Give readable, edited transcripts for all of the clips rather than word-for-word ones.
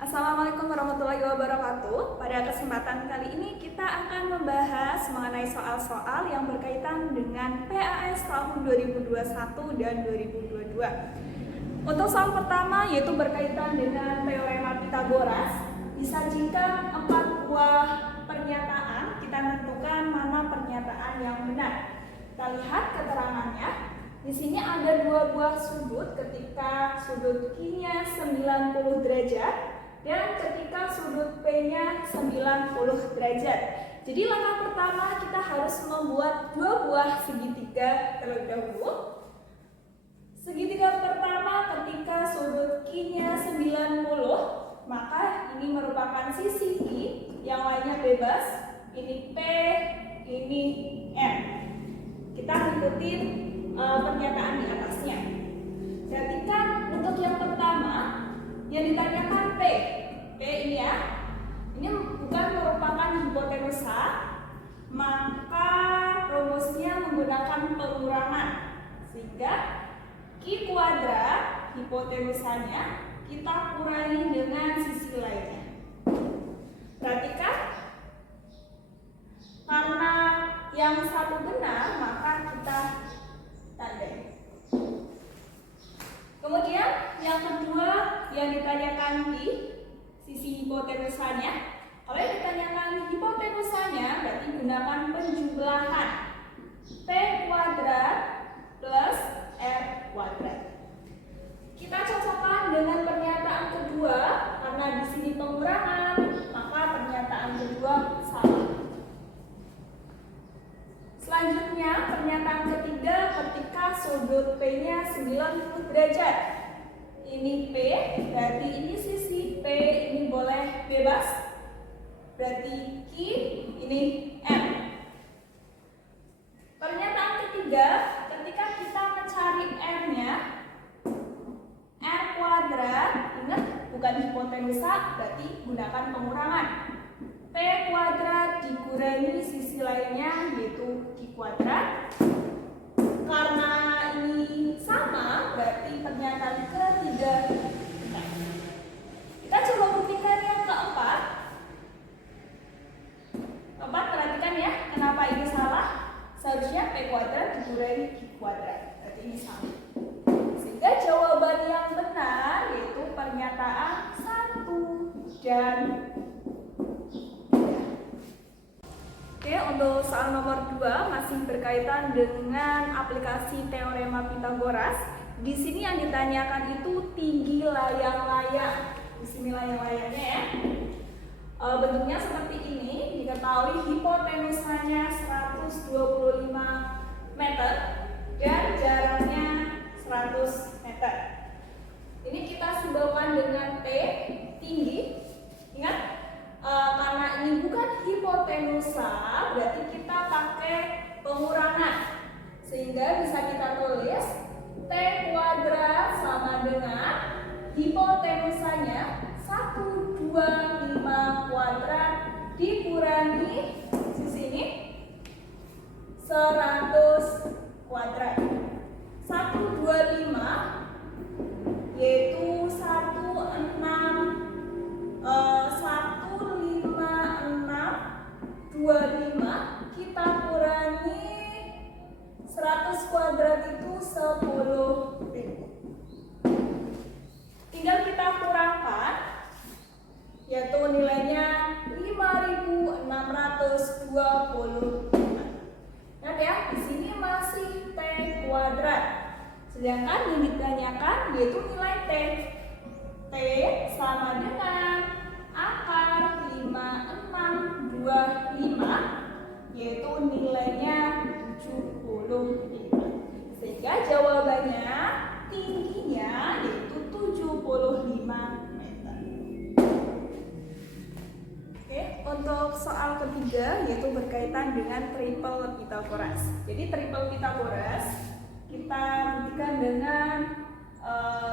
Assalamualaikum warahmatullahi wabarakatuh. Pada kesempatan kali ini kita akan membahas mengenai soal-soal yang berkaitan dengan PAS tahun 2021 dan 2022. Untuk soal pertama yaitu berkaitan dengan teorema Pythagoras. Disajikan 4 buah pernyataan, kita tentukan mana pernyataan yang benar. Kita lihat keterangannya. Di sini ada 2 buah sudut ketika sudut Q-nya 90 derajat dan ketika sudut P-nya 90 derajat. Jadi langkah pertama kita harus membuat 2 buah segitiga terlebih dahulu. Segitiga pertama ketika sudut Q-nya 90, maka ini merupakan sisi Q, yang lainnya bebas. Ini P, ini M. Kita ikutin pernyataan di atasnya. Perhatikan untuk yang pertama yang ditanyakan P ini ya, ini bukan merupakan hipotenusa, maka rumusnya menggunakan pengurangan, sehingga Q kuadrat hipotenusanya kita kurangi dengan sisi lainnya. Perhatikan, karena yang satu benar maka kita tandai. Kemudian yang kedua yang ditanyakan di sisi hipotenusanya. Kalau yang ditanyakan hipotenusanya berarti gunakan penjumlahan P kuadrat plus R kuadrat. Kita cocokkan dengan pernyataan kedua, karena di sini pengurangan, maka pernyataan kedua salah. Selanjutnya pernyataan ketiga ketika sudut P-nya 90 derajat. Ini P, berarti ini sisi P, ini boleh bebas. Berarti Q, ini M. Pernyataan ketiga, ketika kita mencari R-nya, R kuadrat, ingat bukan hipotenusa, berarti gunakan pengurangan. P kuadrat dikurangi sisi lainnya yaitu Q kuadrat. Karena ini sama, berarti pernyataan ketiga benar. Kita coba buktikan yang keempat. Keempat, perhatikan ya, kenapa ini salah? Seharusnya P kuadrat dikurangi Q kuadrat, berarti ini sama. Sehingga jawaban yang benar yaitu pernyataan 1 dan 3. Oke, untuk soal nomor 2 masih berkaitan dengan aplikasi teorema Pythagoras. Di sini yang ditanyakan itu tinggi layang-layang. Di sini layang-layangnya ya. Bentuknya seperti ini. Diketahui hipotenusanya 125 meter dan jaraknya 100 meter. Ini kita simbolkan dengan T, tinggi. Ingat, karena ini bukan hipotenusa, berarti kita pakai pengurangan, sehingga bisa kita tulis T kuadrat sama dengan hipotenusanya 125 kuadrat dikurangi sisi ini 100 kuadrat. 125 yaitu 15625, kita kurangi 100 kuadrat itu 10.000. Tinggal kita kurangkan, yaitu nilainya 5625. Nah ya, di sini masih T kuadrat. Sedangkan yang ditanyakan yaitu nilai T. T sama dengan akar 5625, yaitu nilainya 75. Sehingga jawabannya tingginya yaitu 75 meter. Oke, untuk soal ketiga yaitu berkaitan dengan triple Pythagoras. Jadi triple Pythagoras kita buktikan dengan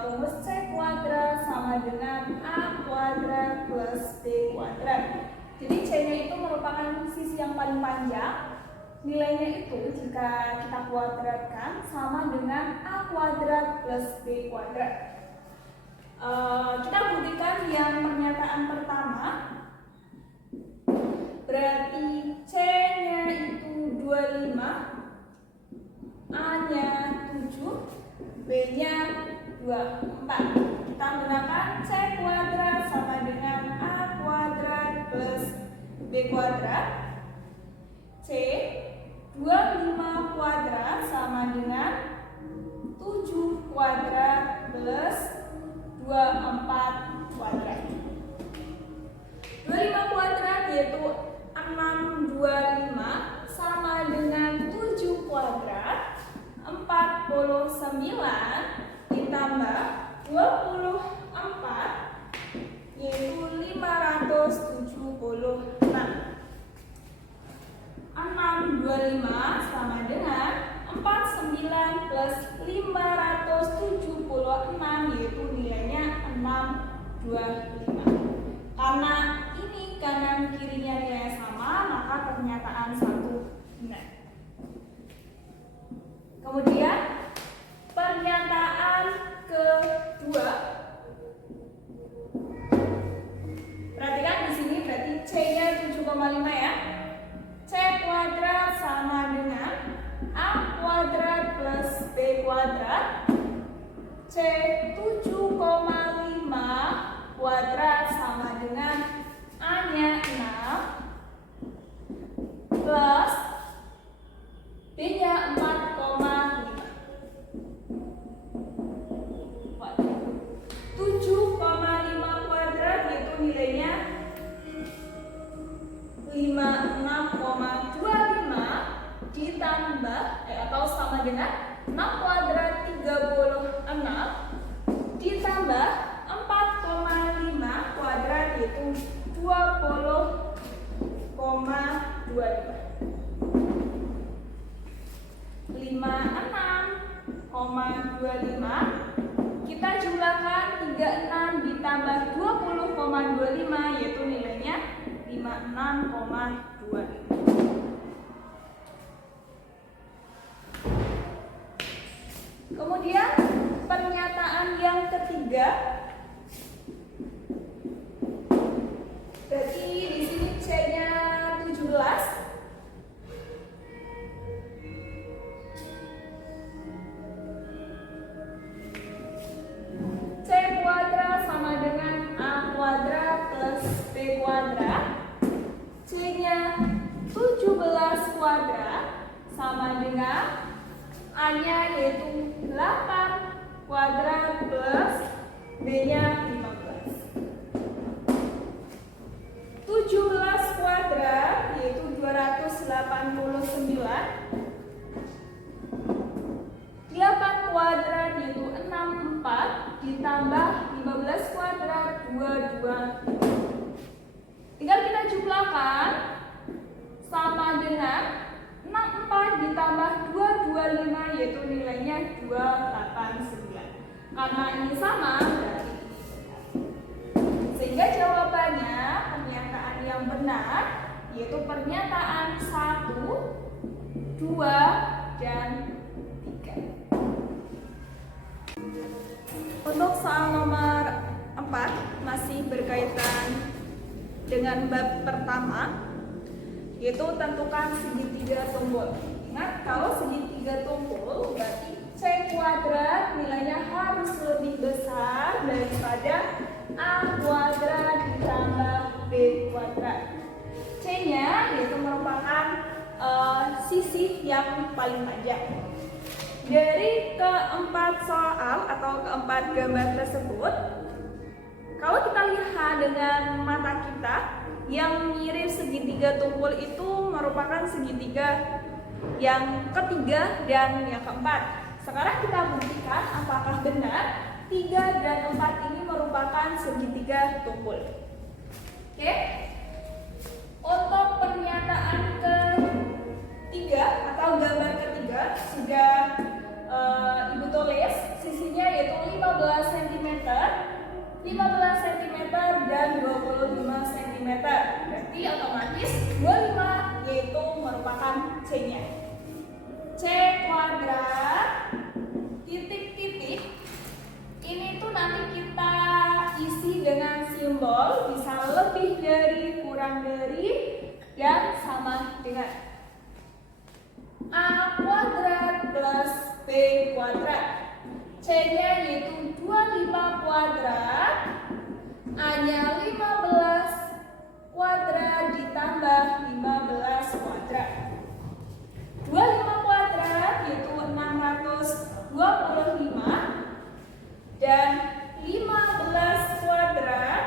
rumus C kuadrat sama dengan A kuadrat plus B kuadrat. Jadi C-nya itu merupakan sisi yang paling panjang. Nilainya itu jika kita kuadratkan sama dengan A kuadrat plus B kuadrat. Kita buktikan yang pernyataan yaitu 576. 625 sama dengan 49 plus 576, yaitu nilainya 625. Karena ini kanan kirinya nilainya sama, maka pernyataan 1 benar. Kemudian pernyataan kedua. Perhatikan di sini berarti C-nya 7,5 ya. C kuadrat sama dengan A kuadrat plus B kuadrat. C 7,5 kuadrat sama dengan A-nya 6 plus B-nya 4,5. 7,5 kuadrat yaitu nilainya 56,25 ditambah atau sama dengan 6 kuadrat 36 ditambah 4,5 kuadrat yaitu 20,25. 56,25 kita jumlahkan 36 ditambah 20,25 yaitu nilainya 56,25. Kemudian pernyataan yang ketiga, berarti di sini C-nya 17. C kuadrat sama dengan A kuadrat plus B kuadrat. C-nya 17 kuadrat sama dengan A-nya yaitu 8 kuadrat plus B-nya 15. 17 kuadrat yaitu 289. 8 kuadrat yaitu 64 ditambah 15 kuadrat 22. Tinggal kita jumlahkan sama dengan 64 ditambah 225 yaitu nilainya 289. Karena ini sama berarti ini benar. Sehingga jawabannya pernyataan yang benar yaitu pernyataan 1, 2, dan 3. Untuk soal nomor 4 masih berkaitan dengan bab pertama, yaitu tentukan segitiga tumpul. Ingat, kalau segitiga tumpul berarti C kuadrat nilainya harus lebih besar daripada A kuadrat ditambah B kuadrat. C-nya yaitu merupakan sisi yang paling panjang. Dari keempat soal atau keempat gambar tersebut, kalau kita lihat dengan mata kita, yang mirip segitiga tumpul itu merupakan segitiga yang ketiga dan yang keempat. Sekarang kita buktikan apakah benar 3 dan 4 ini merupakan segitiga tumpul. Oke? Untuk pernyataan ketiga atau gambar ketiga sudah Ibu tulis sisinya yaitu 15 cm, 15 cm dan 25 cm. Berarti otomatis 25 yaitu merupakan C-nya. C kuadrat titik-titik ini tuh nanti kita isi dengan simbol bisa lebih dari, kurang dari, dan sama dengan A kuadrat plus B kuadrat. C-nya yaitu 25 kuadrat, A-nya 15 kuadrat ditambah 15 kuadrat. 25 kuadrat yaitu 625 dan 15 kuadrat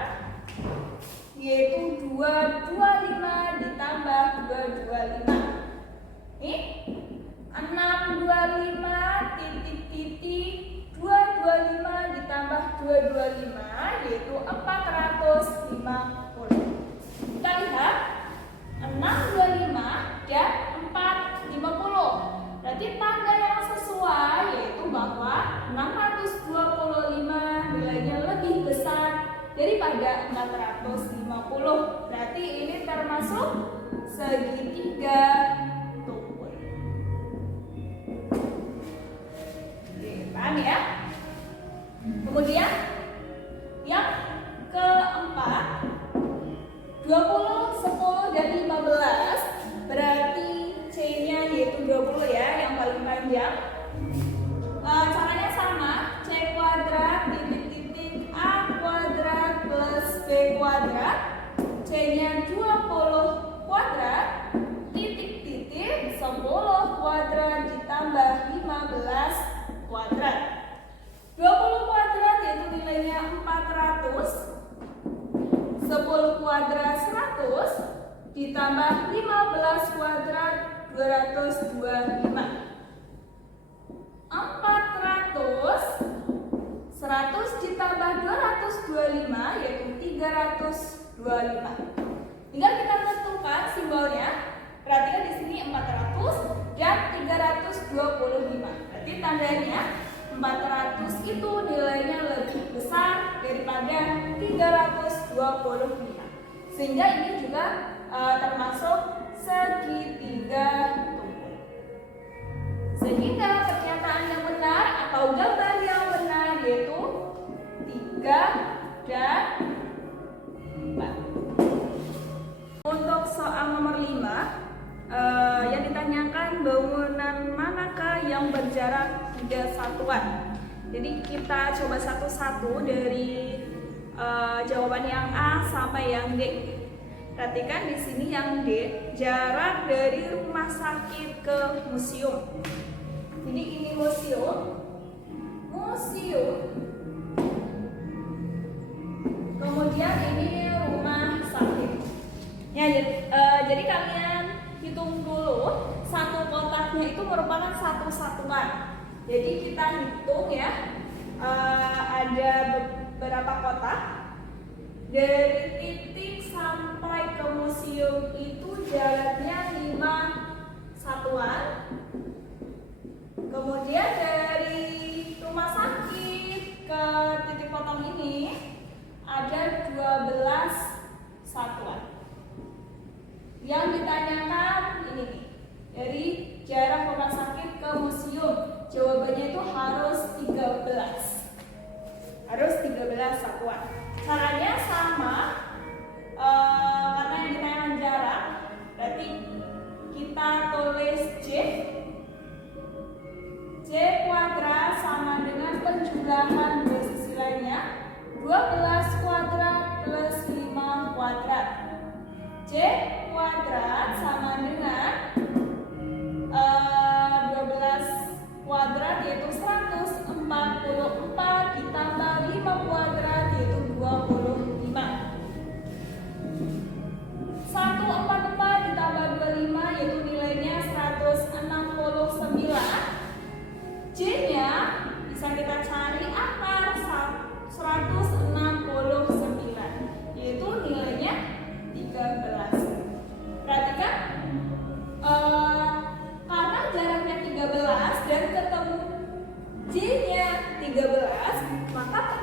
yaitu 225 ditambah 225. Nih 625 titik-titik 225 ditambah 225 yaitu 250. Berarti ini termasuk segitiga tumpul. Oke, paham ya? Kemudian yang keempat, 20, 10, dan 15. Berarti C-nya yaitu 20 ya, yang paling panjang. Caranya sama, C kuadrat titik-titik A kuadrat plus B kuadrat. C-nya 20 kuadrat titik-titik 10 kuadrat ditambah 15 kuadrat. 20 kuadrat yaitu nilainya 400. 10 kuadrat 100 ditambah 15 kuadrat 225. 400 100 ditambah 225 yaitu 325. Tinggal kita tentukan simbolnya. Perhatikan di sini 400 dan 325. Berarti tandanya 400 itu nilainya lebih besar daripada 325. Sehingga ini juga termasuk segitiga tumpul. Sehingga pernyataan yang benar atau gambar yang benar yaitu 3 dan 4. Untuk soal nomor 5, yang ditanyakan bangunan manakah yang berjarak 3 satuan. Jadi kita coba satu-satu dari jawaban yang A sampai yang D. Perhatikan di sini yang D, jarak dari rumah sakit ke museum. Jadi ini museum. Kemudian ini rumah sakit. Ya, jadi kalian hitung dulu, satu kotaknya itu merupakan satu satuan. Jadi kita hitung ya, ada beberapa kotak. Dari titik sampai ke museum itu jaraknya 5 satuan. Kemudian dari rumah sakit ke titik potong ini ada 12 satuan. Yang ditanyakan ini nih, dari jarak rumah sakit ke museum, jawabannya itu harus 13. Harus 13 satuan. Caranya sama, karena yang ditanyakan jarak, berarti kita tulis J kuadrat sama dengan penjumlahan dua sisi lainnya, 12 kuadrat plus 5 kuadrat. J kuadrat sama dengan 12 kuadrat yaitu 144 ditambah 5 kuadrat yaitu 25. 144 ditambah 25 yaitu nilainya 169. J-nya bisa kita cari akar 169 yaitu nilainya 13. Perhatikan, karena jaraknya 13 dan ketemu J-nya 13, maka